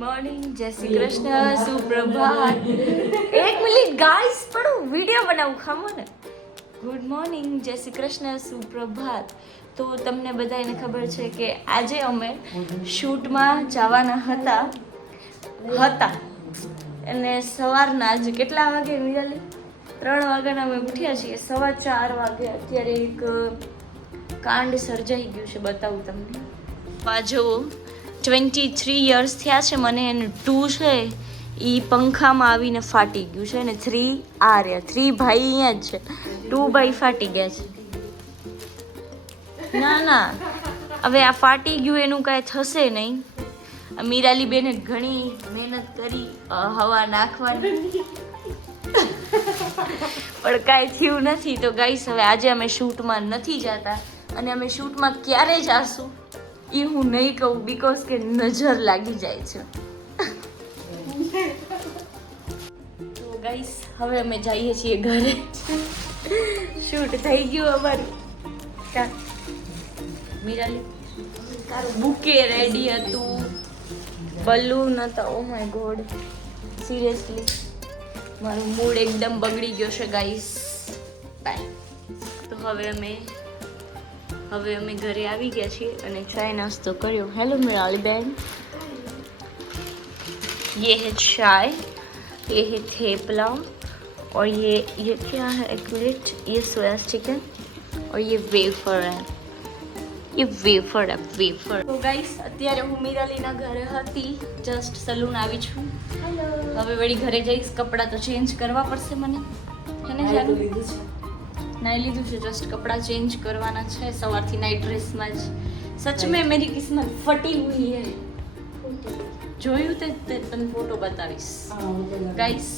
Morning, જય શ્રી કૃષ્ણ, સુપ્રભાત. એક minute guys, પણ હું વિડીયો બનાવું, ખમો ને. ગુડ મોર્નિંગ, જય શ્રી કૃષ્ણ, સુપ્રભાત. તો તમને બધાને ખબર છે કે આજે અમે શૂટમાં જવાના હતા અને સવારના જ કેટલા વાગે નિરાલી 3 વાગ્યાના અમે ઉઠ્યા છીએ, 4:15 વાગે. અત્યારે એક કાંડ સર્જાઈ ગયું છે, બતાવું તમને. આ જુઓ, 23 યર્સ થયા છે મને, અને 2 છે એ પંખામાં આવીને ફાટી ગયું છે, અને 3 આ રહ્યા. 3 ભાઈ અહીંયા જ છે, 2 ભાઈ ફાટી ગયા છે. ના હવે આ ફાટી ગયું એનું કાંઈ થશે નહીં. મીરાલી બેને ઘણી મહેનત કરી હવા નાખવાની, પણ કાંઈ થયું નથી. તો ગાઈસ, હવે આજે અમે શૂટમાં નથી જતા, અને અમે શૂટમાં ક્યારે જાશું એ હું નહીં કહું, બીકોઝ કે નજર લાગી જાય છે. તો ગાઈસ, હવે અમે જઈએ છીએ ઘરે. શૂટ થઈ ગયું અમારું. મીરાલી, તારું બુકે રેડી હતું, બલૂન હતા. ઓ માય ગોડ, સિરિયસલી મારું મૂડ એકદમ બગડી ગયો છે ગાઈસ. બાય. તો હવે અમે ઘરે આવી ગયા છીએ અને ચાય નાસ્તો કર્યો. હેલો મીરાલી બેન, ये है चाय, ये है थेपला, और ये क्या है, एक मिनट, ये सोया चिकन, और ये वेफर है. ये વેફર है વેફર. તો ગાઈસ, અત્યારે હું મીરાલીના ઘરે હતી, જસ્ટ સલૂન આવી છું. હવે વળી ઘરે જઈશ, કપડાં તો ચેન્જ કરવા પડશે મને. એને જાનું નાઈ લીધું છે, જસ્ટ કપડાં ચેન્જ કરવાના છે. સવારથી નાઇટ ડ્રેસમાં જ. સચ મેં મેરી કિસ્મત ફટી હુઈ હે. જોયું તે તને ફોટો બતાવીશ. ગાઈસ,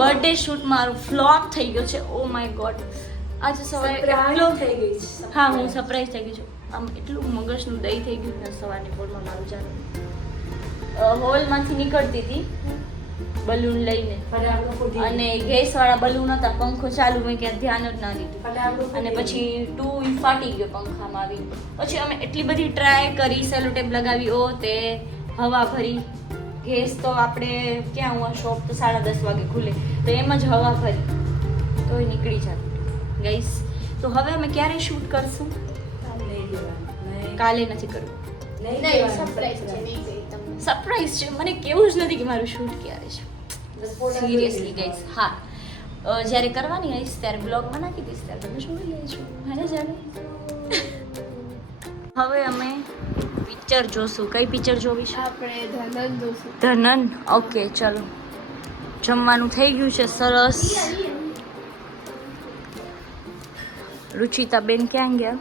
બર્થડે શૂટ મારું ફ્લોપ થઈ ગયો છે. ઓ માય ગોડ, આજે સવારે એટલો થઈ ગઈ છે. હા, હું સરપ્રાઈઝ થઈ ગઈ છું. આમ એટલું મગજનું દહીં થઈ ગયું ને સવારની પોરમાં મારું જાણ. હોલમાંથી નીકળતી હતી બલૂન લઈને, અને ગેસવાળા બલૂન હતા, પંખો ચાલુ, મેં ક્યાં ધ્યાન જ ના દીધું, અને પછી 2 ફાટી ગયો પંખામાં આવી. પછી અમે એટલી બધી ટ્રાય કરી, સેલોટેપ લગાવી, ઓ તે હવા ભરી. ગેસ તો આપણે ક્યાં, હું શોપ તો 10:30 વાગે ખુલે, તો એમ જ હવા ભરી તોય નીકળી જાય. ગાઈસ, તો હવે અમે ક્યારે શૂટ કરશું? કાલે નથી કરવું. સરપ્રાઈઝ છે, મને કેવું જ નથી કે મારું શૂટ ક્યારે છે. Seriously guys. હા, જ્યારે કરવાની આવીશ ત્યારે બ્લોગમાં નાખી દઈશ, ત્યારે તમે જોઈ લેજો. મને જાણે. હવે અમે પિક્ચર જોશું. કઈ પિક્ચર જોવી છે? આપણે ધનન જોશું. ધનન. ઓકે, ચલો. જમવાનું થઈ ગયું છે સરસ. રુચિતા બેન ક્યાં ગયા?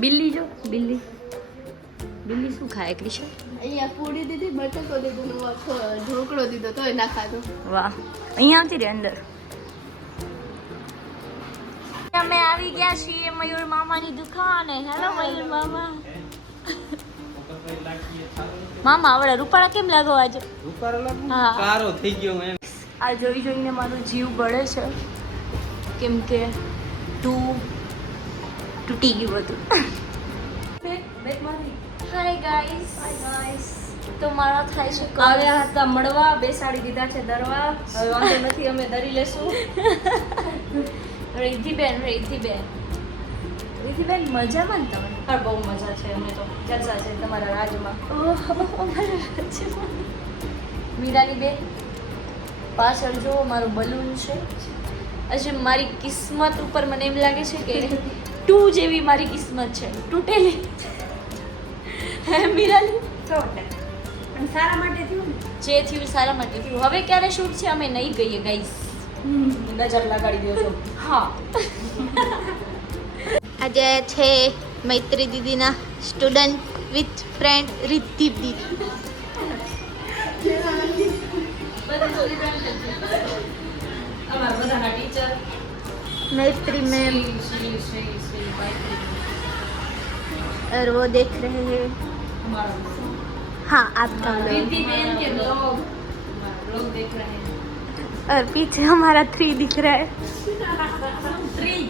બિલ્લી જો, બિલ્લી શું ખાય ક્રિશા? અહીંયા પૂરી દીધી, બટાકો દીધું, ઢોકળો દીધો, તોય ના ખાધો. વાહ, અહીંયા આવતી રે અંદર. અમે આવી ગયા છીએ મયુર મામાની દુકાને. હેલો મયુર મામા. મામા, આવડા રૂપાળા કેમ લાગો આજે? હા, કારો થઈ ગયો એમ. આ જોઈને મારો જીવ બળે છે, કેમ કે તૂટી ગયું હતું. Hi guys. તો મારા થાય છે, આવ્યા હતા મળવા, બેસાડી દીધા છે દરવા. હવે વાંધો નથી, અમે દરી લેશું. રિદ્ધિબેન મજામાં ને તમે? હા, બહુ મજા છે. અમે તો જલસા છે તમારા રાજમાં. મીરાની બેન પાછળ જો મારું બલૂન છે. આજે મારી કિસ્મત ઉપર મને એમ લાગે છે કે 2 જેવી મારી કિસ્મત છે, તૂટેલી. હે મીરાલી, પણ સારા માટે થયું ને? જે થયું સારા માટે થયું. હવે ક્યારે શૂટ છે? અમે નહીં ગઈએ ગાઈસ. નજર લગાડી દો છો. હા. આજે છે મૈત્રી દીદીના સ્ટુડન્ટ વિથ ફ્રેન્ડ રિદ્ધિ દીદી. બધાના ટીચર मैत्री मैम, और वो देख रहे हैं. हाँ, आपका लोग. लोग देख रहे हैं. और पीछे हमारा 3 दिख रहा है. 3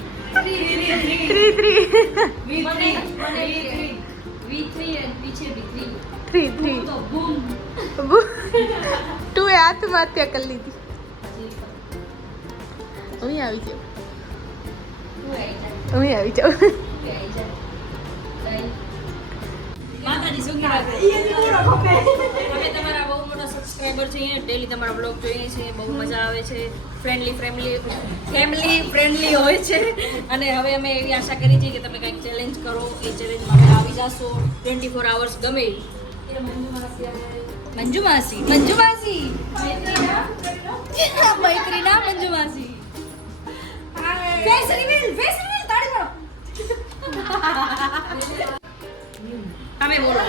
V3 and पीछे भी 3. 3 तो बूम. આત્મહત્યા કરી લીધી. હું આવી જાઉં. હું આવી જાઉં. માતાજી સુખી રાખે. અમે તમારા બહુ મોટા સબસ્ક્રાઇબર છીએ, ડેલી તમારા બ્લોગ જોઈએ છીએ, બહુ મજા આવે છે, ફેમિલી ફ્રેન્ડલી હોય છે. અને હવે અમે એવી આશા કરી છે કે તમે કંઈક ચેલેન્જ કરો, એ ચેલેન્જમાં અમે આવી જશો 24 hours ગમે. મંજુ માસી મૈત્રીના મંજુ માસી ફેસ રિવીલ તાળી મારો. અમે બોલો.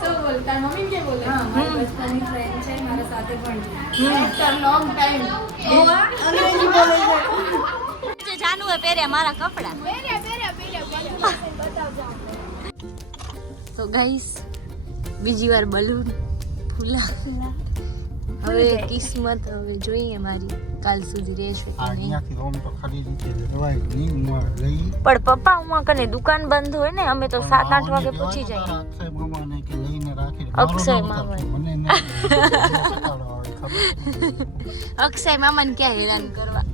શું બોલતા મમ્મી કે બોલે? હા, મારી બચપનની ફ્રેન્ડ છે, મારા સાથે ભણતી. આફ્ટર લોંગ ટાઈમ અંગ્રેજી બોલે છે. જાનુએ પહેર્યા મારા કપડા. તો ગાઈસ બીજી વાર બલૂન ફૂલા. હવે કિસ્મત હવે જોઈએ મારી કાલ સુધી રહેશે કે નહીં. પણ પપ્પા હું કને દુકાન બંધ હોય ને, અમે તો 7-8 વાગે પહોંચી જાય. અક્ષય મામા અક્ષય મામાને ક્યાં હેરાન કરવા.